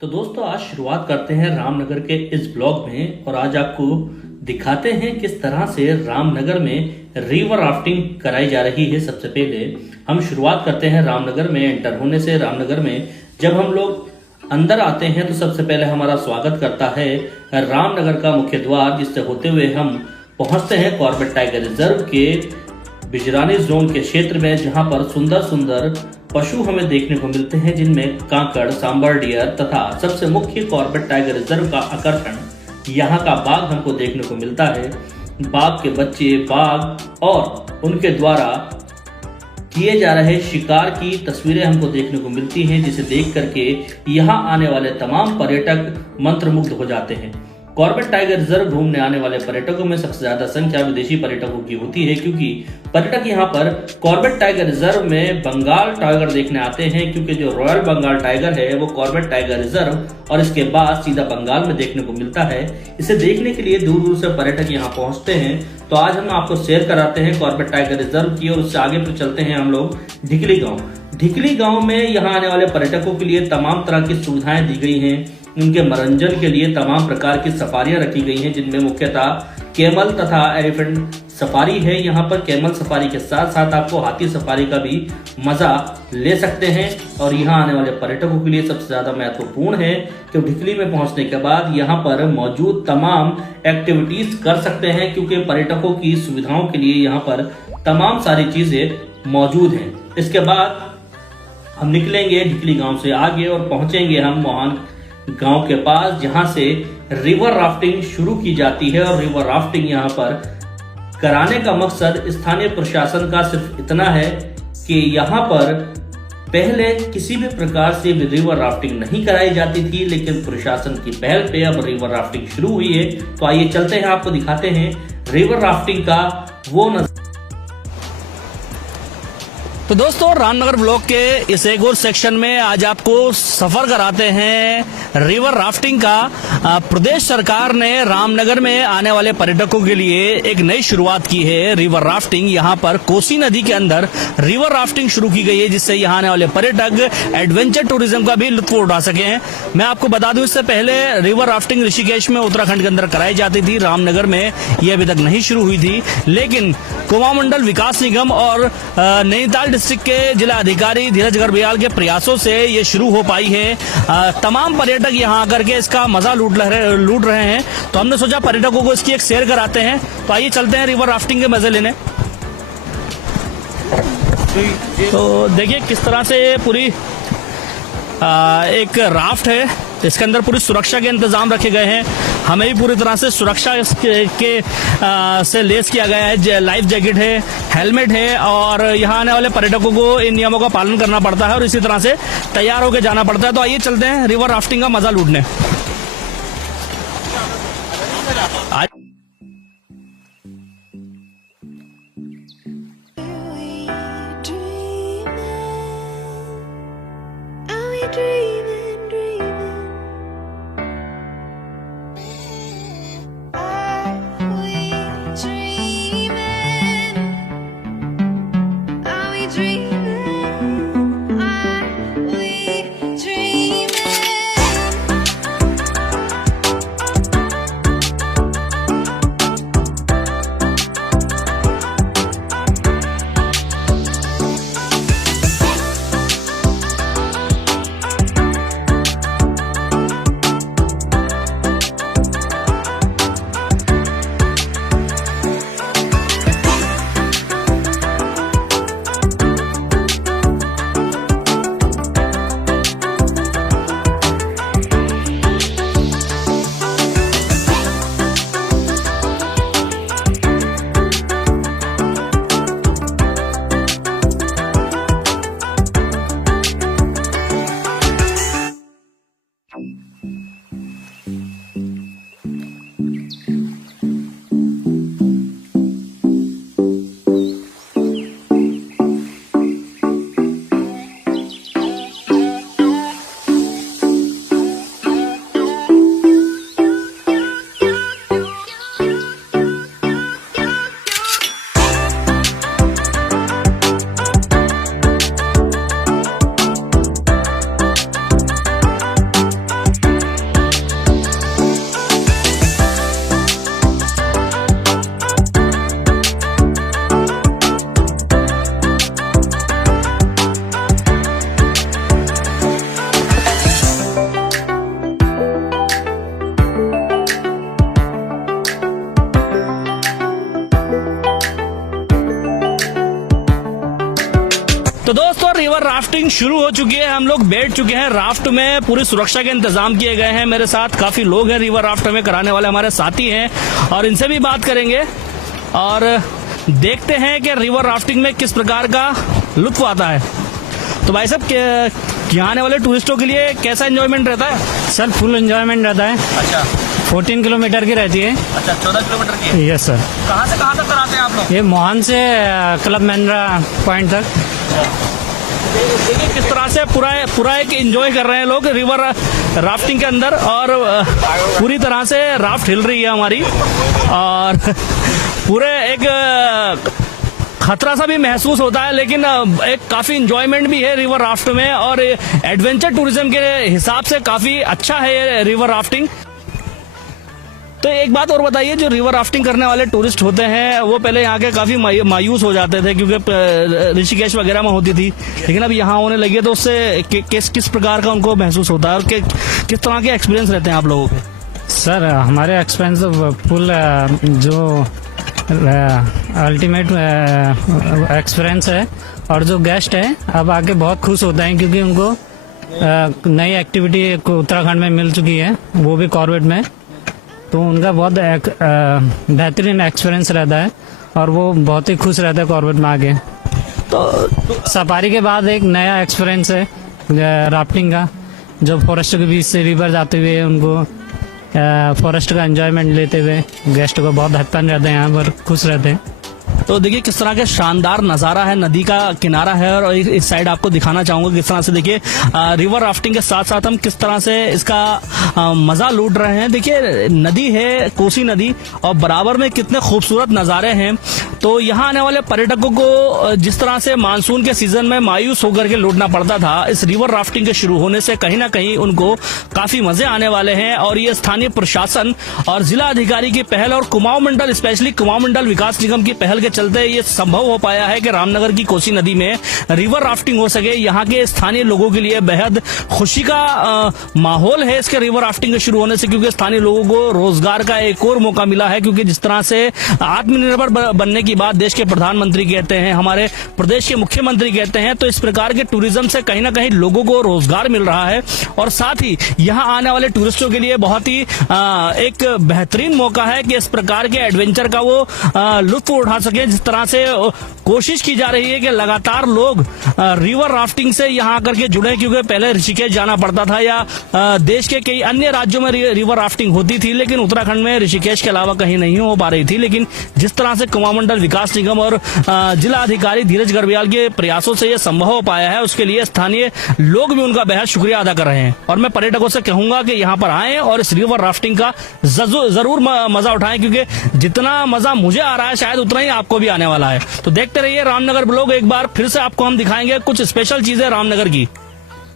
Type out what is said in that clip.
तो दोस्तों आज शुरुआत करते हैं रामनगर के इस ब्लॉग में और आज आपको दिखाते हैं किस तरह से रामनगर में रिवर राफ्टिंग कराई जा रही है। सबसे पहले हम शुरुआत करते हैं रामनगर में एंटर होने से। रामनगर में जब हम लोग अंदर आते हैं तो सबसे पहले हमारा स्वागत करता है रामनगर का मुख्य द्वार, जिससे होते हुए हम पहुंचते हैं कॉर्बेट टाइगर रिजर्व के बिजरानी जोन के क्षेत्र में, जहां पर सुंदर सुंदर पशु हमें देखने को मिलते हैं, जिनमें कांकड़, सांबर डियर तथा सबसे मुख्य कॉर्बेट टाइगर रिजर्व का आकर्षण यहाँ का बाघ हमको देखने को मिलता है। बाघ के बच्चे, बाघ और उनके द्वारा किए जा रहे शिकार की तस्वीरें हमको देखने को मिलती हैं, जिसे देख करके यहाँ आने वाले तमाम पर्यटक मंत्रमुग्ध हो जाते हैं। कॉर्बेट टाइगर रिजर्व घूमने आने वाले पर्यटकों में सबसे ज्यादा संख्या विदेशी पर्यटकों की होती है, क्योंकि पर्यटक यहाँ पर कॉर्बेट टाइगर रिजर्व में बंगाल टाइगर देखने आते हैं, क्योंकि जो रॉयल बंगाल टाइगर है वो कॉर्बेट टाइगर रिजर्व और इसके बाद सीधा बंगाल में देखने को मिलता है। इसे देखने के लिए दूर दूर से पर्यटक यहाँ पहुंचते हैं। तो आज हम आपको शेयर कराते हैं कॉर्बेट टाइगर रिजर्व की, और उससे आगे फिर चलते हैं हम लोग ढिकली गाँव। ढिकली गाँव में यहाँ आने वाले पर्यटकों के लिए तमाम तरह की सुविधाएं दी गई हैं। उनके मनोरंजन के लिए तमाम प्रकार की सफारियां रखी गई हैं, जिनमें मुख्यतः कैमल तथा एलिफेंट सफारी है। यहाँ पर कैमल सफारी के साथ साथ आपको हाथी सफारी का भी मजा ले सकते हैं। और यहाँ आने वाले पर्यटकों के लिए सबसे ज्यादा महत्वपूर्ण है कि ढिकली में पहुंचने के बाद यहाँ पर मौजूद तमाम एक्टिविटीज कर सकते हैं, क्योंकि पर्यटकों की सुविधाओं के लिए यहाँ पर तमाम सारी चीजें मौजूद हैं। इसके बाद हम निकलेंगे ढिकली गाँव से आगे और पहुंचेंगे हम मोहान गांव के पास, जहां से रिवर राफ्टिंग शुरू की जाती है। और रिवर राफ्टिंग यहां पर कराने का मकसद स्थानीय प्रशासन का सिर्फ इतना है कि यहां पर पहले किसी भी प्रकार से भी रिवर राफ्टिंग नहीं कराई जाती थी, लेकिन प्रशासन की पहल पे अब रिवर राफ्टिंग शुरू हुई है। तो आइए चलते हैं, आपको दिखाते हैं रिवर राफ्टिंग का वो नजारा। तो दोस्तों रामनगर ब्लॉक के इस एक और सेक्शन में आज आपको सफर कराते हैं रिवर राफ्टिंग का। प्रदेश सरकार ने रामनगर में आने वाले पर्यटकों के लिए एक नई शुरुआत की है, रिवर राफ्टिंग। यहाँ पर कोसी नदी के अंदर रिवर राफ्टिंग शुरू की गई है, जिससे यहाँ आने वाले पर्यटक एडवेंचर टूरिज्म का भी लुत्फ उठा सके। मैं आपको बता दूं, इससे पहले रिवर राफ्टिंग ऋषिकेश में उत्तराखंड के अंदर कराई जाती थी। रामनगर में ये अभी तक नहीं शुरू हुई थी, लेकिन कुमाऊं मंडल विकास निगम और नैनीताल डिस्ट्रिक्ट के जिला अधिकारी धीरज गर्ब्याल के प्रयासों से ये शुरू हो पाई है। तमाम पर्यटक यहाँ आकर के इसका मजा लूट रहे हैं। तो हमने सोचा पर्यटकों को इसकी एक शेयर कराते हैं। तो आइए चलते हैं रिवर राफ्टिंग के मजे लेने। तो देखिए किस तरह से पूरी एक राफ्ट है, इसके अंदर पूरी सुरक्षा के इंतजाम रखे गए हैं। हमें भी पूरी तरह से सुरक्षा से लेस किया गया है। लाइफ जैकेट है, हेलमेट है, और यहाँ आने वाले पर्यटकों को इन नियमों का पालन करना पड़ता है और इसी तरह से तैयार होकर जाना पड़ता है। तो आइए चलते हैं रिवर राफ्टिंग का मजा लूटने। राफ्टिंग शुरू हो चुकी है, हम लोग बैठ चुके हैं राफ्ट में, पूरी सुरक्षा के इंतजाम किए गए हैं। मेरे साथ काफी लोग हैं रिवर राफ्ट में कराने वाले, हमारे साथी हैं और इनसे भी बात करेंगे और देखते हैं कि रिवर राफ्टिंग में किस प्रकार का लुत्फ आता है। तो भाई साहब, यहाँ आने वाले टूरिस्टों के लिए कैसा एंजॉयमेंट रहता है? सर फुल एंजॉयमेंट रहता है। अच्छा, 14 किलोमीटर की रहती है। अच्छा 14 किलोमीटर की। Yes sir. कहाँ से कहाँ तक कराते हैं आप लोग? ये मोहन से क्लब महिंद्रा पॉइंट तक। देखिए किस तरह से पूरा एक एंजॉय कर रहे हैं लोग रिवर राफ्टिंग के अंदर और पूरी तरह से राफ्ट हिल रही है हमारी और पूरे एक खतरा सा भी महसूस होता है, लेकिन एक काफी इंजॉयमेंट भी है रिवर राफ्ट में और एडवेंचर टूरिज्म के हिसाब से काफी अच्छा है ये रिवर राफ्टिंग। तो एक बात और बताइए, जो रिवर राफ्टिंग करने वाले टूरिस्ट होते हैं वो पहले यहाँ के काफी मायूस हो जाते थे क्योंकि ऋषिकेश वगैरह में होती थी, लेकिन अब यहाँ होने लगी है, तो उससे किस प्रकार का उनको महसूस होता है और किस तरह के एक्सपीरियंस रहते हैं आप लोगों के? सर हमारे एक्सपीरियंस फुल जो अल्टीमेट एक्सपीरियंस है और जो गेस्ट है अब आके बहुत खुश होते हैं क्योंकि उनको नई एक्टिविटी उत्तराखंड में मिल चुकी है, वो भी कॉर्बेट में, तो उनका बहुत बेहतरीन एक्सपीरियंस रहता है और वो बहुत ही खुश रहता है कॉर्बेट में आके। तो सफारी के बाद एक नया एक्सपीरियंस है राफ्टिंग का, जो फॉरेस्ट के बीच से रिवर जाते हुए उनको फॉरेस्ट का एंजॉयमेंट लेते हुए गेस्ट को बहुत हैप्पी रहते हैं, यहाँ पर खुश रहते हैं। तो देखिए किस तरह के शानदार नजारा है, नदी का किनारा है और इस साइड आपको दिखाना चाहूंगा किस तरह से देखिए रिवर राफ्टिंग के साथ साथ हम किस तरह से इसका मजा लूट रहे हैं। देखिए नदी है कोसी नदी और बराबर में कितने खूबसूरत नजारे हैं। तो यहाँ आने वाले पर्यटकों को जिस तरह से मानसून के सीजन में मायूस होकर के लौटना पड़ता था, इस रिवर राफ्टिंग के शुरू होने से कहीं ना कहीं उनको काफी मजे आने वाले हैं और ये स्थानीय प्रशासन और जिला अधिकारी की पहल और कुमाऊं मंडल, स्पेशली कुमाऊं मंडल विकास निगम की पहल के चलते ये संभव हो पाया है कि रामनगर की कोसी नदी में रिवर राफ्टिंग हो सके। यहाँ के स्थानीय लोगों के लिए बेहद खुशी का माहौल है इसके रिवर राफ्टिंग के शुरू होने से, क्योंकि स्थानीय लोगों को रोजगार का एक और मौका मिला है। क्योंकि जिस तरह से आत्मनिर्भर बनने की बात देश के प्रधानमंत्री कहते हैं, हमारे प्रदेश के मुख्यमंत्री कहते हैं, तो इस प्रकार के टूरिज्म से कहीं ना कहीं लोगों को रोजगार मिल रहा है और साथ ही यहाँ आने वाले टूरिस्टों के लिए बहुत ही एक बेहतरीन मौका है कि इस प्रकार के एडवेंचर का वो लुत्फ उठा सके। जिस तरह से कोशिश की जा रही है कि लगातार लोग रिवर राफ्टिंग से यहाँ आकर के जुड़े, क्योंकि पहले ऋषिकेश जाना पड़ता था या देश के कई अन्य राज्यों में रिवर राफ्टिंग होती थी, लेकिन उत्तराखंड में ऋषिकेश के अलावा कहीं नहीं हो पा रही थी। लेकिन जिस तरह से कुमाऊं मंडल विकास निगम और जिला अधिकारी धीरज गर्ब्याल के प्रयासों से यह संभव हो पाया है, उसके लिए स्थानीय लोग भी उनका बेहद शुक्रिया अदा कर रहे हैं। और मैं पर्यटकों से कहूंगा कि यहाँ पर आएं और इस रिवर राफ्टिंग का जरूर मजा उठाएं, क्योंकि जितना मजा मुझे आ रहा है शायद उतना ही आपको भी आने वाला है। तो देखते रहिए रामनगर ब्लॉग, एक बार फिर से आपको हम दिखाएंगे कुछ स्पेशल चीजें रामनगर की।